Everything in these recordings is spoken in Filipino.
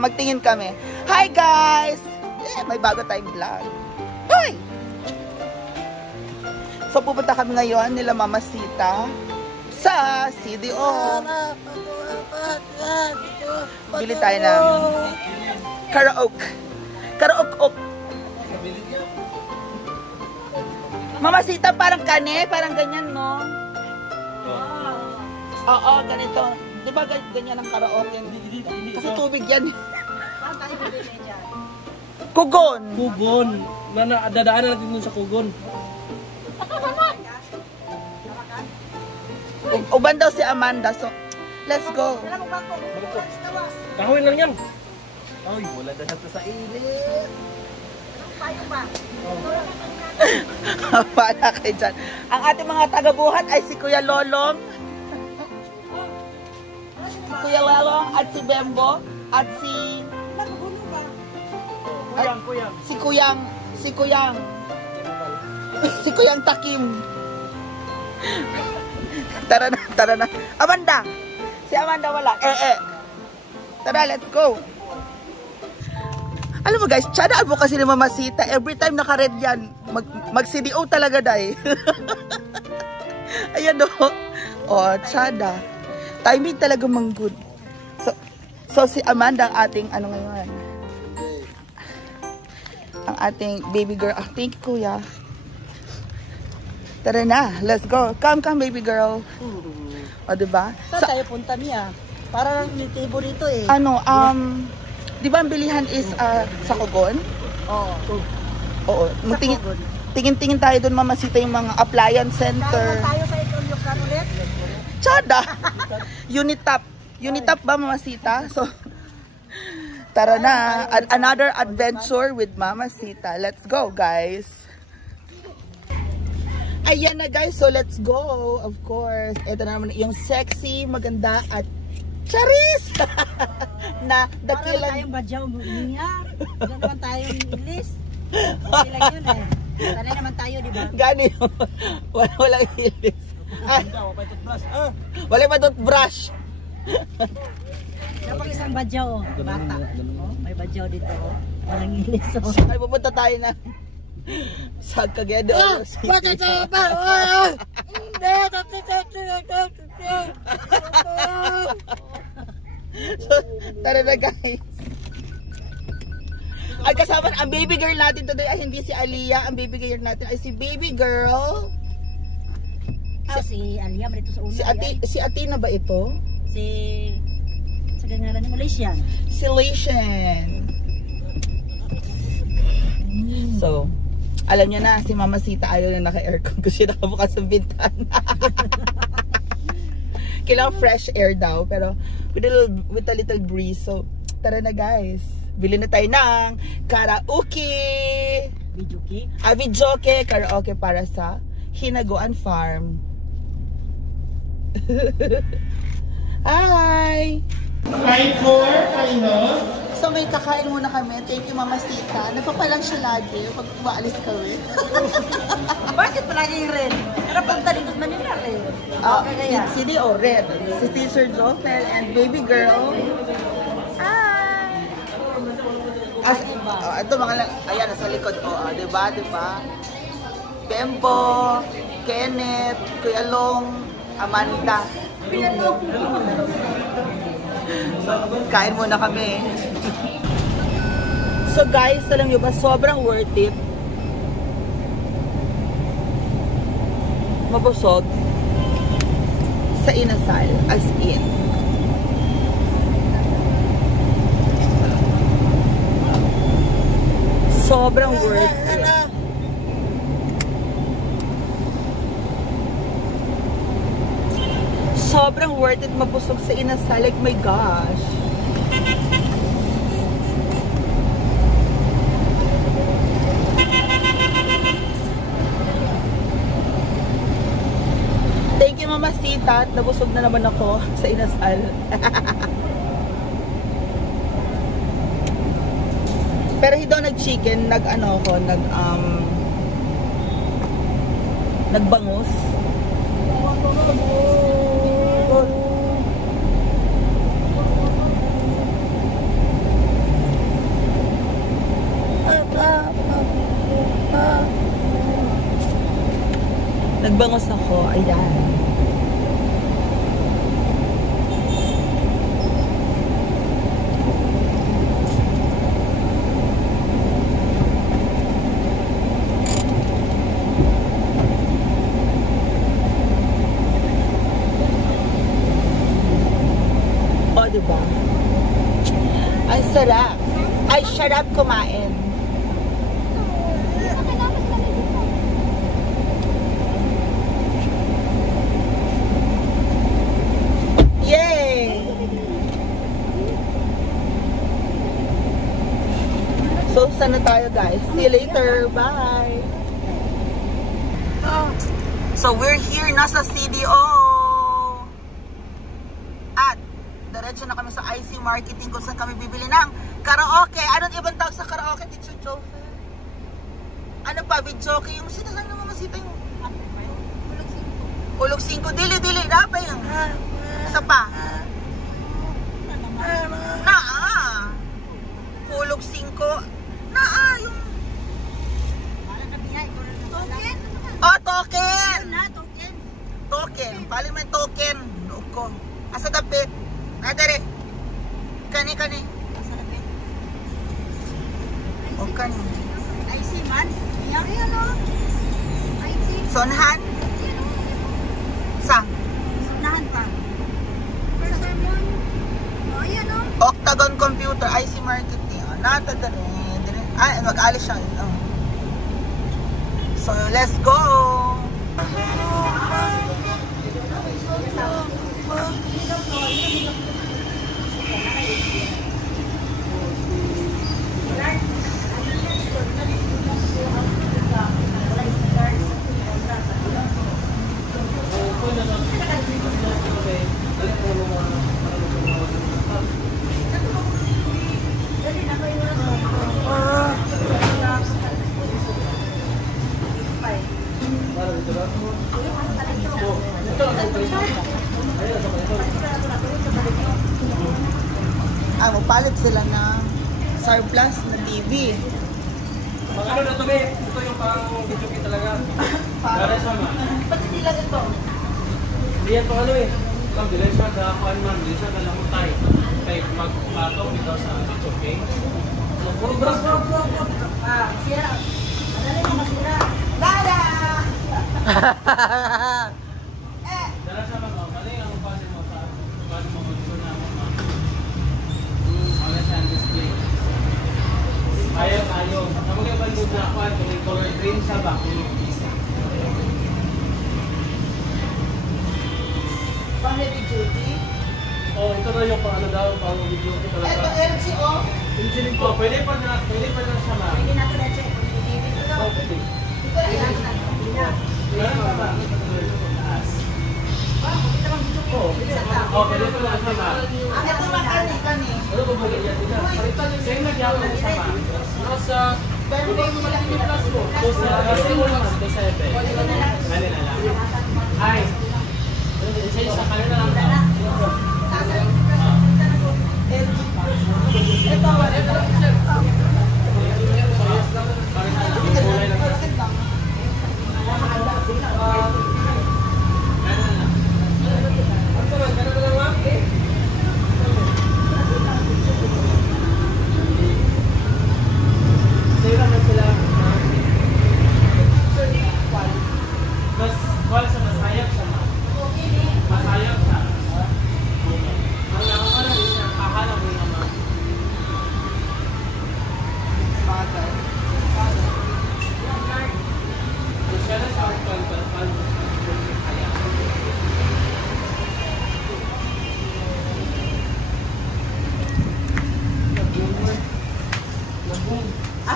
Magtingin kami. Hi guys! May bago tayong vlog. Hi! So pupunta kami ngayon nila Mama Sita sa CDO. Bili tayo ng karaoke. Karaoke. Mama Sita, parang kane, parang ganyan, no? Oo, ganito. Di ba ganyan ang karaoke? Kasi tubig yan. Kugon. Kugon. Dadaanan natin dun sa Kugon. Uban daw si Amanda, so let's go. Kahoy lang yan. Ay, wala na nato sa init. Payo ba? Wala kayo dyan. Ang ating mga taga-buhat ay si Kuya Lolong, Kuya Lolong at si Bembo at si Kuyang Takim. Tara na. Amanda. Si Amanda wala. Tara, let's go. Alam mo guys, tsada mo kasi ni Mama Sita. Every time naka-red yan, mag-CDO talaga dahil. Ayan o. Oh, tsada. Timing talaga good. So si Amanda ang ating ano ngayon. Ang ating baby girl. Thank you, Kuya. Tara na, let's go. Come, baby girl. O, diba? Saan tayo punta niya? Para may table rito eh. Di ba ang bilihan is sa Kugon? Oo. Tingin-tingin tayo doon, Mama Sita, yung mga appliance center. Tayo sa Ilyukan ulit? Tsada! Unitap ba, Mama Sita? So, tara na. Another adventure with Mama Sita. Let's go, guys. Ayan na, guys. So, let's go. Of course. Ito na naman yung sexy, maganda, at charis! Na dakilang... Para tayong badyaw niya. Diyan naman tayong ilis. Okay lang yun eh. Sanay naman tayo, di ba? Gani yun. Walang ilis. Wala pa toothbrush. Kapag isang badyaw, bata. May badyaw dito. Walang ilis. Ay, pupunta tayo na sa Cagayan de Oro City. So, tara na guys. Ay, kasama ang baby girl natin today ay hindi si Aliyah. Ang baby girl natin ay si baby girl. Si Aliyah, marito sa una. Si Atina ba ito? Sa gangalan ni Malaysian. Si Lacian. So, alam niyo na, si Mama Sita ayaw na naka-aircon kasi nakabukas ang bintana. Kailangan fresh air daw, pero with a little breeze. So, tara na guys. Bili na tayo ng karaoke. Videoke. Karaoke para sa Hinaguan Farm. Hi! Hi for Kainos. So may kakain muna kami. Thank you, Mama Sita. Nagpapalang siya lagi pag maalis kami. Bakit palagi yung red? Pero punta dito sa Manila red. Si CDO red. Si Teacher Joffel and baby girl. Hi! Ito mga lang. Ayan, nasa likod ko. Diba? Bembo, Kenneth, Kuya Long, Amanda. So, kain muna kami. So guys, alam nyo ba, sobrang worth it. Mabusog sa inasal, as in. Sobrang worth it. Sobrang worth it mabusog sa inasal. Like, my gosh. Thank you, Mama Sita. Nabusog na naman ako sa inasal. Pero hindi ako nag-chicken. Nagbangus. Nagbangos ako. Ayan. O, diba? Ang sarap. Ay, sarap kumain. Yay! So, sana tayo guys. See you later. Bye! So, we're here na sa CDO. At, diretso na kami sa IC Marketing kung saan kami bibili ng karaoke. Anong ibang tawag sa karaoke, Teacher Joker? Ano pa, videoke? Yung sinasabi ng mamasita yung Ulog 5. Dili, dapat yung isa pa. Naa. Ulog 5. Naa, yung oh, token! Token. Pali man token. Noog ko. Asa dapit? Adere. Kani. O kani. IC man? Ayan o. IC. Sonhan? Sa? Sonahan pa. Persimmon. O, ayan o. Octagon Computer. IC Marketing. Nata dali. Ay, mag-alis siya. So, let's go! Magpalit sila ng surplus na TV. Mga ano na to, be? Ito yung pang video talaga. Para sa ma. Ba't hindi lang ito? Hindi yan pang ano eh. Ikaw, dili siya sa kuan man. Dili siya nalang tayo. Kaya magpatong dito sa video, okay? Puro bras, bro. Sira. Madali mo masira. Dada! Dala sa mga, mali ang paano mo sa paano mo mag-show na mga ang display. Ayaw. Kapag yung balbog na ako, may color green siya ba? Pang heavy duty? Oh, ito na yung pang ano daw, pang video ko talaga. Ito LCO? Engineering po, pwede pa na siya ma. Hindi natin na-check. Oh, pwede. Ito yan. Meron pa ba? Oh, pwede pa na siya ma. Ito na kani. Ano ba ba yan? Same na diyan mo siya ma. Sa Pero may malaki na plus mo. kasi mo naman sa 7. Kali na lang. Ay. Sa kali na lang. Ito,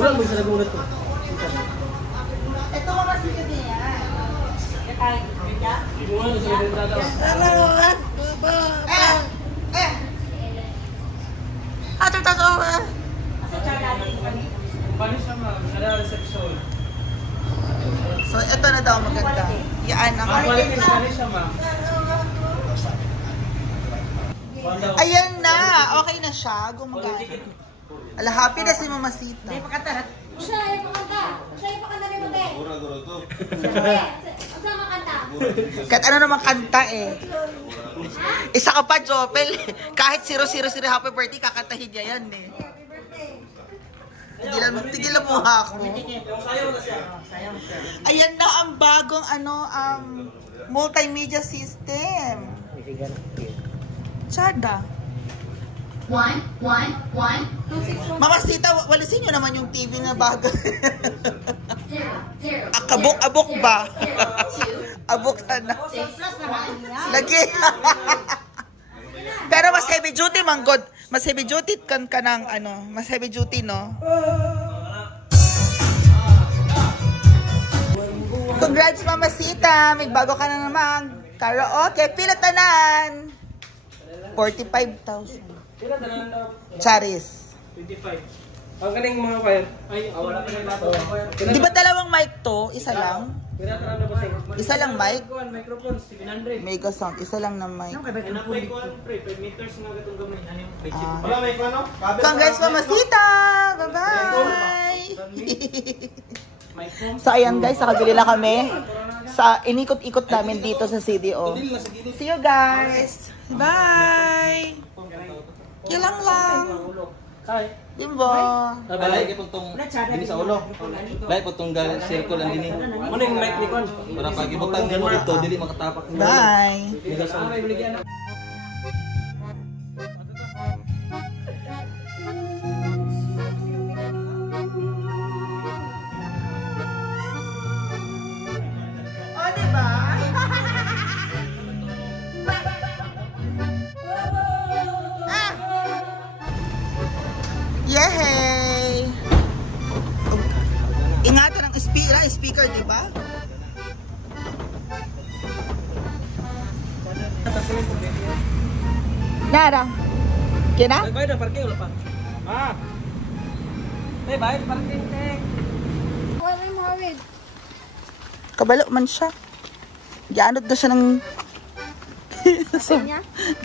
Wala mo sa nagulat ko. ito ko kasi kasi yan. Ibuwan sa bintana. Ato tato. Paano siya ma? Sa reception. So ito na daw maganda. Yan ang Paano siya ma? Ayan na. Okay na siya. Gumagana. Ala, happy na si Mama Sita. Hindi pa kanta. Usa, yung pakanta. Usa, yung pakanta ni Mate. Guro to. Usa, makanta. Kahit ano naman kanta eh. Isa ka pa, Jopel. Kahit 000 happy birthday, kakantahin niya yan eh. Tigilan mo ako. Ayan na ang bagong multimedia system. Chada. Mamasita, walisin nyo naman yung TV na bago. Abok ba? Abok na. Lagi. Pero mas heavy duty, manggod. Mas heavy duty kan ng mas heavy duty, no? Congrats, Mamasita. May bago ka na naman. Karaoke, pilatanan. 45,000. Charis. 25. Ang galing mga choir. Ay, wala ka na lato. Di ba dalawang mic to? Isa lang? Isa lang mic? Microphone, 700. Mega sound. Isa lang na mic. Napay ko 5 meters nga gatong gamay. Ano yung Wala, may ano? Congrats, Mamasita! Bye-bye! So, ayan guys, nakabili na kami. Sa inikot-ikot namin dito sa CDO. See you guys! Bye! Kilang lang! Hi. Dimbo! Balay po itong dini sa ulo. Balay po itong circle ang dini. Ano yung mic ni Kon? Para pag ibutang din mo dito, dili makatapak. Bye! O, diba? Yehey! Ingatan ang speaker, di ba? Nara. Kina? Bayad na parking wala pa. Ah. Bayad parking tek. Kabalo man siya. Ganod na siya ng...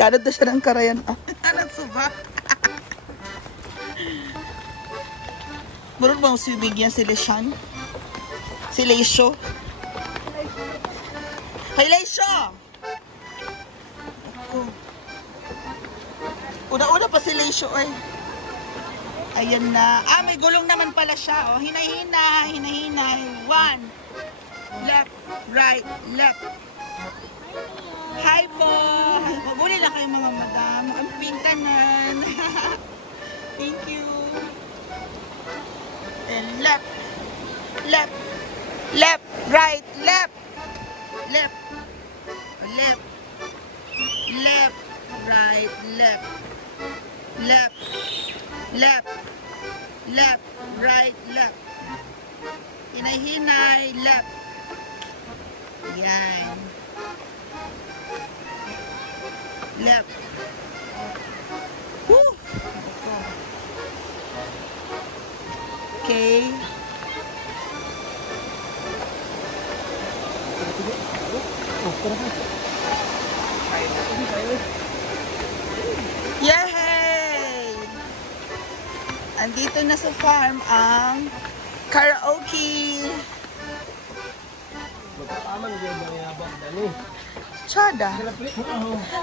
Ganod na siya ng karayan. Anong suba? Marunong bang sibigyan si Leshan? Si Leisho? Hey, Leisho! Una-una pa si Leisho, eh. Ayan na. May gulong naman pala siya, oh. Hinay-hinay, hinay-hinay. 1. Left, right, left. Hi po! Mabuli lang kayo mga madam. Ang pink kanan. Thank you. And left, left, left, right, left, left, left, left, right, left, left, left, left, right, left. Hinay-hinay, left. Yan. Left. Woo! Okay. Yay! Andito na sa farm ang karaoke. Chada.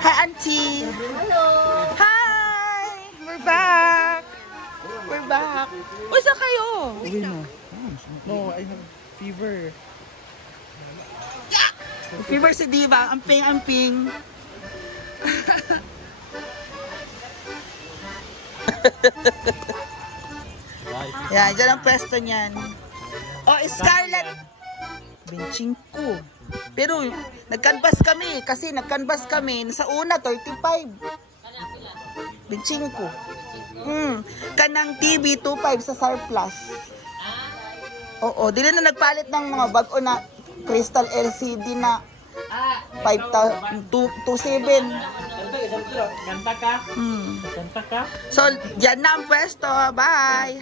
Hi, Auntie. Hello. Hi! We're back. We're back. Usa kayo? No, I have fever. Fever si Diva. Amping-amping. Yan, dyan ang pwesto niyan. Oh, Scarlett. Benching ko. Pero, nag-canvas kami. Kasi nag-canvas kami. Sa una, 35. Benching ko. Kanang TV 25 sa surplus. Oo, dili na nagpalit ng mga bago na crystal LCD na 5,227. Kanta ka? Kanta ka? So, yan na ang pwesto. Bye!